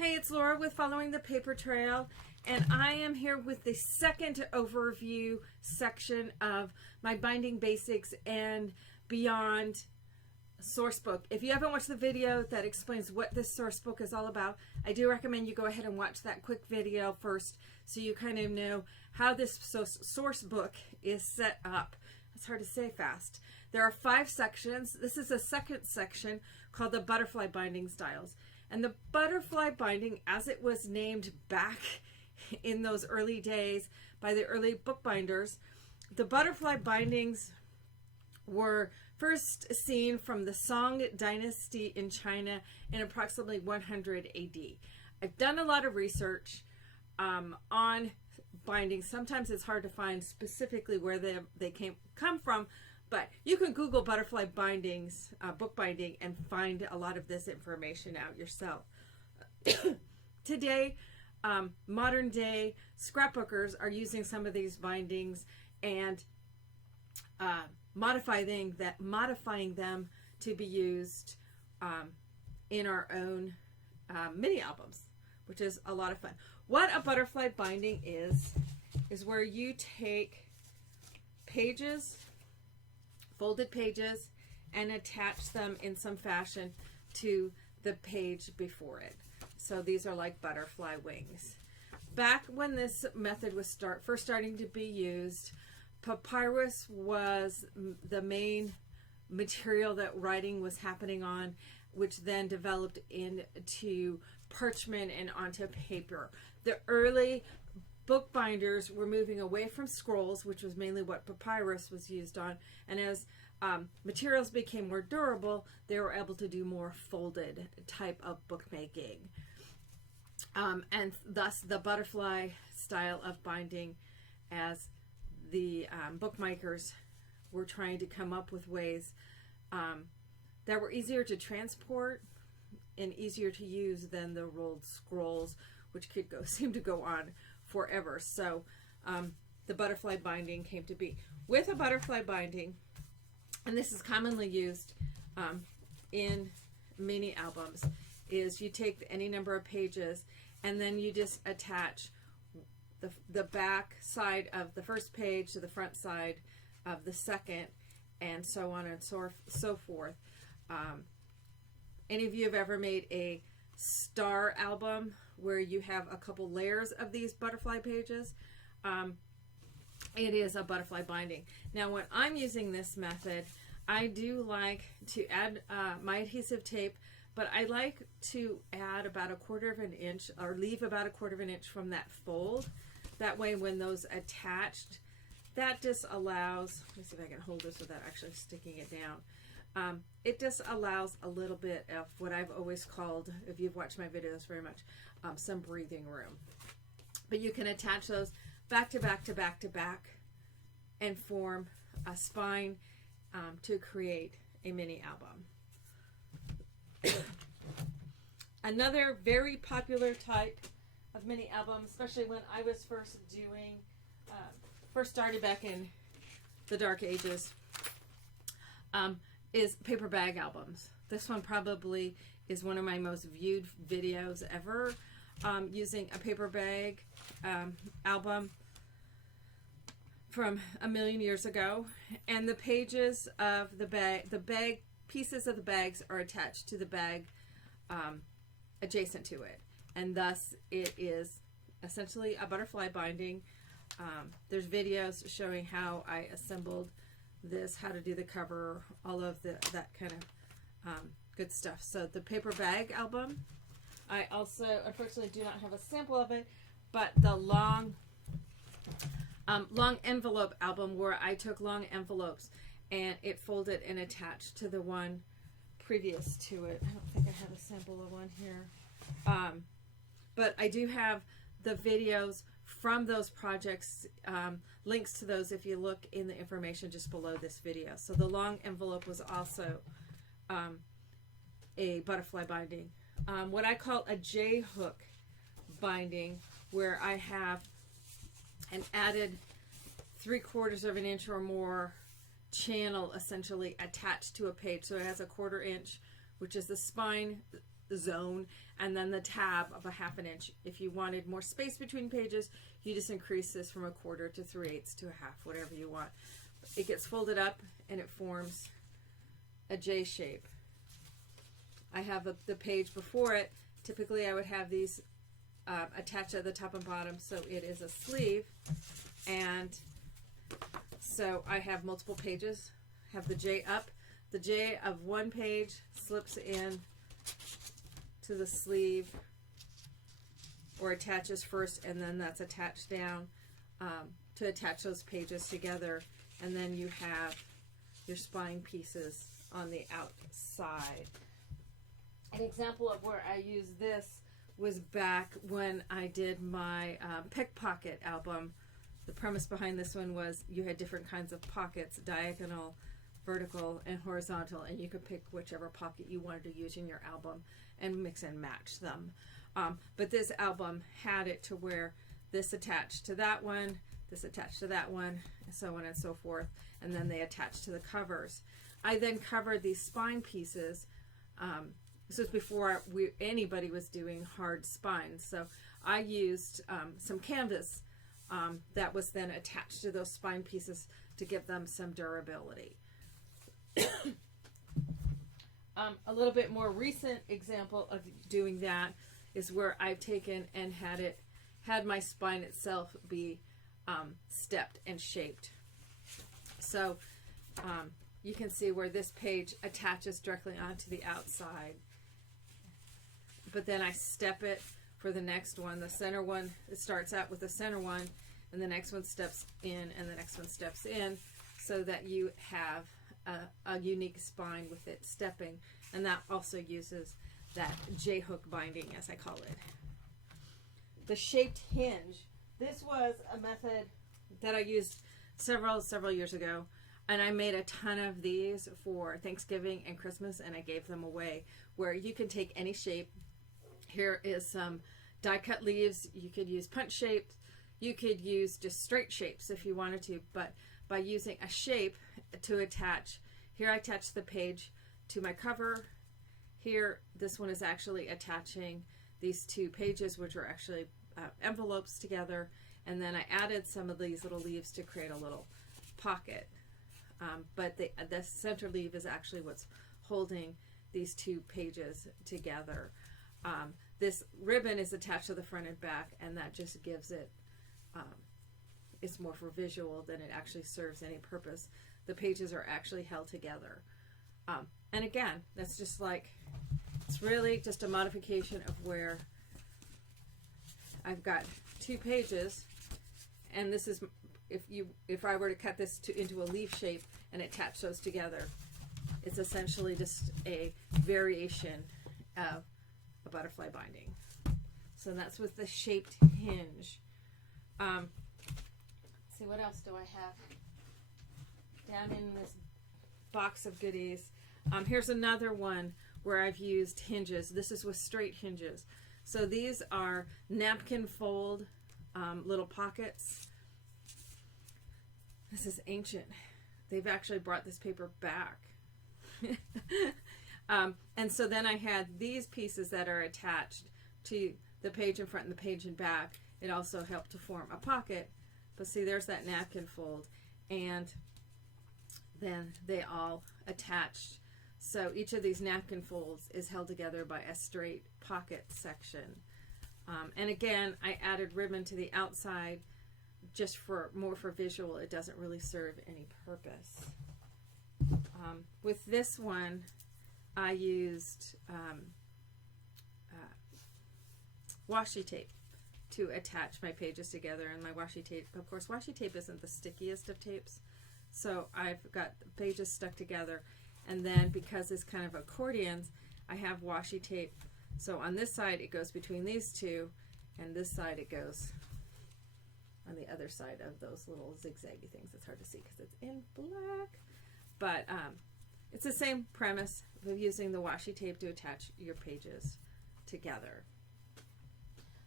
Hey, it's Laura with Following the Paper Trail, and I am here with the second overview section of my Binding Basics and Beyond source book. If you haven't watched the video that explains what this source book is all about, I do recommend you go ahead and watch that quick video first so you kind of know how this source book is set up. It's hard to say fast. There are 5 sections. This is a second section called the Butterfly Binding Styles. And the butterfly binding, as it was named back in those early days by the early bookbinders, the butterfly bindings were first seen from the Song Dynasty in China in approximately 100 AD. I've done a lot of research on bindings. Sometimes it's hard to find specifically where they come from, but you can Google butterfly bindings, bookbinding, and find a lot of this information out yourself. Today, modern day scrapbookers are using some of these bindings and modifying them to be used in our own mini albums, which is a lot of fun. What a butterfly binding is where you take pages, folded pages, and attach them in some fashion to the page before it. So these are like butterfly wings. Back when this method was first starting to be used, papyrus was the main material that writing was happening on, which then developed into parchment and onto paper. The early bookbinders were moving away from scrolls, which was mainly what papyrus was used on, and as materials became more durable, they were able to do more folded type of bookmaking. And thus the butterfly style of binding, as the bookmakers were trying to come up with ways that were easier to transport and easier to use than the rolled scrolls, which could seem to go on forever. So the butterfly binding came to be. With a butterfly binding, and this is commonly used in mini albums, is you take any number of pages and then you just attach the back side of the first page to the front side of the second, and so on and so forth. Any of you have ever made a star album where you have a couple layers of these butterfly pages? It is a butterfly binding. Now, when I'm using this method, I do like to add my adhesive tape, but I like to add about 1/4 of an inch, or leave about 1/4 of an inch from that fold. That way, when those attached, that just allows, let me see if I can hold this without actually sticking it down. It just allows a little bit of what I've always called, if you've watched my videos very much, some breathing room. But you can attach those back to back to back to back and form a spine to create a mini album. Another very popular type of mini album, especially when I was first started back in the dark ages, is paper bag albums. This one probably is one of my most viewed videos ever, using a paper bag album from a million years ago. And the pages of the bag pieces of the bags are attached to the bag adjacent to it, and thus it is essentially a butterfly binding. There's videos showing how I assembled this, how to do the cover, all of that kind of good stuff. So the paper bag album, I also unfortunately do not have a sample of it, but the long envelope album, where I took long envelopes and it folded and attached to the one previous to it. I don't think I have a sample of one here. But I do have the videos from those projects, links to those if you look in the information just below this video. So the long envelope was also a butterfly binding. What I call a J-hook binding, where I have an added 3/4 of an inch or more channel essentially attached to a page. So it has a 1/4 inch, which is the spine zone, and then the tab of a 1/2 inch. If you wanted more space between pages, you just increase this from 1/4 to 3/8 to 1/2, whatever you want. It gets folded up and it forms a J shape. I have the page before it. Typically I would have these attached at the top and bottom, so it is a sleeve, and so I have multiple pages. Have the J up. The J of one page slips in to the sleeve, or attaches first, and then that's attached down to attach those pages together, and then you have your spine pieces on the outside. An example of where I used this was back when I did my pickpocket album. The premise behind this one was you had different kinds of pockets, diagonal, vertical, and horizontal, and you could pick whichever pocket you wanted to use in your album and mix and match them. But this album had it to where this attached to that one, this attached to that one, and so on and so forth, and then they attached to the covers. I then covered these spine pieces. This was before anybody was doing hard spines, so I used some canvas that was then attached to those spine pieces to give them some durability. A little bit more recent example of doing that is where I've taken and had my spine itself be stepped and shaped. So you can see where this page attaches directly onto the outside, but then I step it for the next one. The center one, it starts out with the center one, and the next one steps in, and the next one steps in, so that you have a unique spine with it stepping, and that also uses that J-hook binding, as I call it. The Shaped Hinge. This was a method that I used several years ago, and I made a ton of these for Thanksgiving and Christmas, and I gave them away, where you can take any shape. Here is some die cut leaves. You could use punch shapes. You could use just straight shapes if you wanted to, but by using a shape to attach, here I attach the page to my cover. Here, this one is actually attaching these two pages, which are actually envelopes together, and then I added some of these little leaves to create a little pocket. But the center leaf is actually what's holding these two pages together. This ribbon is attached to the front and back, and that just gives it, it's more for visual than it actually serves any purpose. The pages are actually held together. And again, that's just like, it's really just a modification of where I've got two pages, and this is, if I were to cut this into a leaf shape and attach those together, it's essentially just a variation of a butterfly binding. So that's with the Shaped Hinge. Let's see, what else do I have down in this box of goodies? Here's another one where I've used hinges. This is with straight hinges. So these are napkin fold little pockets. This is ancient. They've actually brought this paper back. And so then I had these pieces that are attached to the page in front and the page in back. It also helped to form a pocket. But see, there's that napkin fold. And then they all attached. So each of these napkin folds is held together by a straight pocket section. And again, I added ribbon to the outside just for more for visual. It doesn't really serve any purpose. With this one, I used washi tape to attach my pages together. And my washi tape, of course, washi tape isn't the stickiest of tapes. So I've got the pages stuck together. And then because it's kind of accordions, I have washi tape. So on this side, it goes between these two, and this side it goes on the other side of those little zigzaggy things. It's hard to see because it's in black. But it's the same premise of using the washi tape to attach your pages together.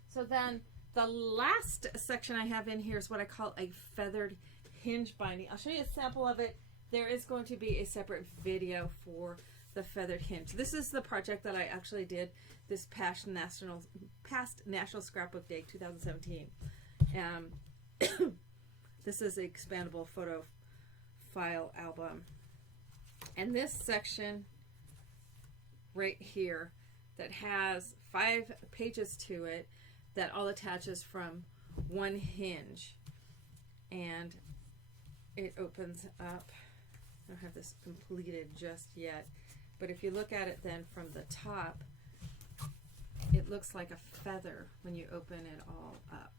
So then the last section I have in here is what I call a feathered hinge binding. I'll show you a sample of it. There is going to be a separate video for the feathered hinge. This is the project that I actually did this past National Scrapbook Day 2017. This is an expandable photo file album. And this section right here that has 5 pages to it that all attaches from one hinge. And it opens up. I don't have this completed just yet, but if you look at it then from the top, it looks like a feather when you open it all up.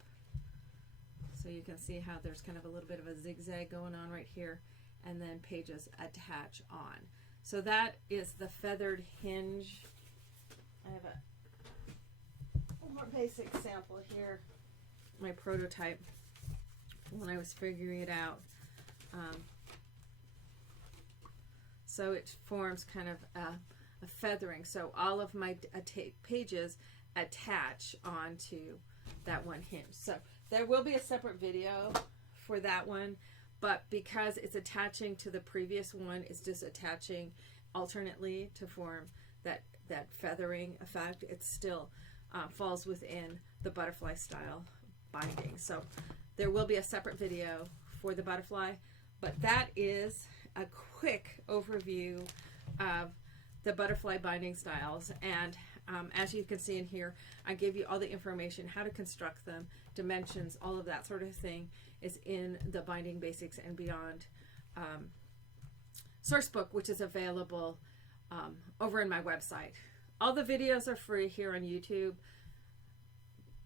So you can see how there's kind of a little bit of a zigzag going on right here, and then pages attach on. So that is the feathered hinge. I have a more basic sample here, my prototype when I was figuring it out. So it forms kind of a feathering. So all of my pages attach onto that one hinge. So there will be a separate video for that one, but because it's attaching to the previous one, it's just attaching alternately to form that feathering effect. It still falls within the butterfly style binding. So there will be a separate video for the butterfly, but that is a quick overview of the butterfly binding styles. And as you can see in here, I gave you all the information, how to construct them, dimensions, all of that sort of thing is in the Binding Basics and Beyond source book, which is available over in my website. All the videos are free here on YouTube.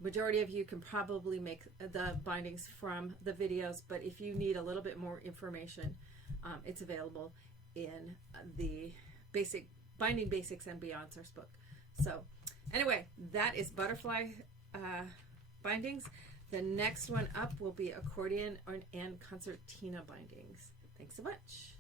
Majority of you can probably make the bindings from the videos, but if you need a little bit more information, it's available in the Binding Basics and Beyond source book. So anyway, that is butterfly bindings. The next one up will be accordion and concertina bindings. Thanks so much.